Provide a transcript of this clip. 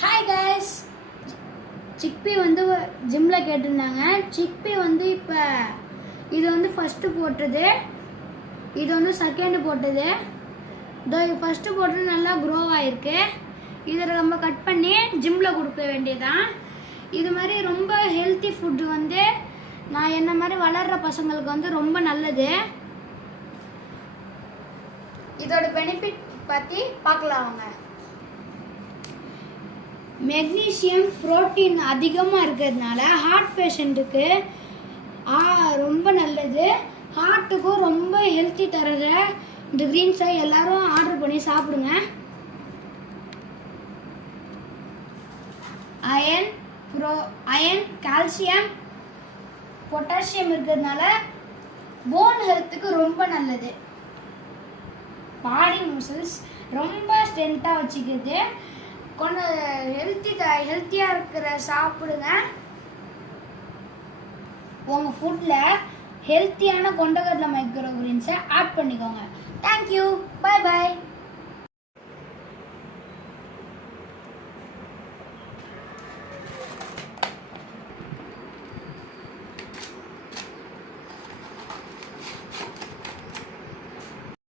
Hi guys, chickpea வந்து ஜிம்மில் கேட்டிருந்தாங்க. சிக்பி வந்து இப்போ இது வந்து ஃபஸ்ட்டு போட்டது, இது வந்து செகண்டு போட்டது. இதோ ஃபஸ்ட்டு போட்டது நல்லா க்ரோ ஆகிருக்கு. இதை நம்ம கட் பண்ணி ஜிம்மில் கொடுக்க வேண்டியதான். இது மாதிரி ரொம்ப ஹெல்த்தி ஃபுட்டு வந்து நான் என்ன மாதிரி வளர்கிற பசங்களுக்கு வந்து ரொம்ப நல்லது. இதோட பெனிஃபிட் பற்றி பார்க்கலாம் வாங்க. மெக்னீசியம் புரோட்டீன் அதிகமாக இருக்கிறதுனால ஹார்ட் பேஷண்ட்டுக்கு ரொம்ப நல்லது. ஹார்ட்டுக்கும் ரொம்ப ஹெல்த்தி தர்ற இந்த க்ரீன்ஸை எல்லாரும் ஆர்டர் பண்ணி சாப்பிடுங்க. அயன், கால்சியம், பொட்டாசியம் இருக்கிறதுனால போன் ஹெல்த்துக்கு ரொம்ப நல்லது. பாடி மசில்ஸ் ரொம்ப ஸ்ட்ரென்த்தாக வச்சுக்கிறது. கொஞ்சம் ஹெல்த்தியாக இருக்கிற சாப்பிடுங்க. உங்கள் ஃபுட்டில் ஹெல்த்தியான கொண்டக்கடலை மைக்ரோ கிரீன்ஸை ஆட் பண்ணிக்கோங்க. தேங்க்யூ, பாய் பாய்.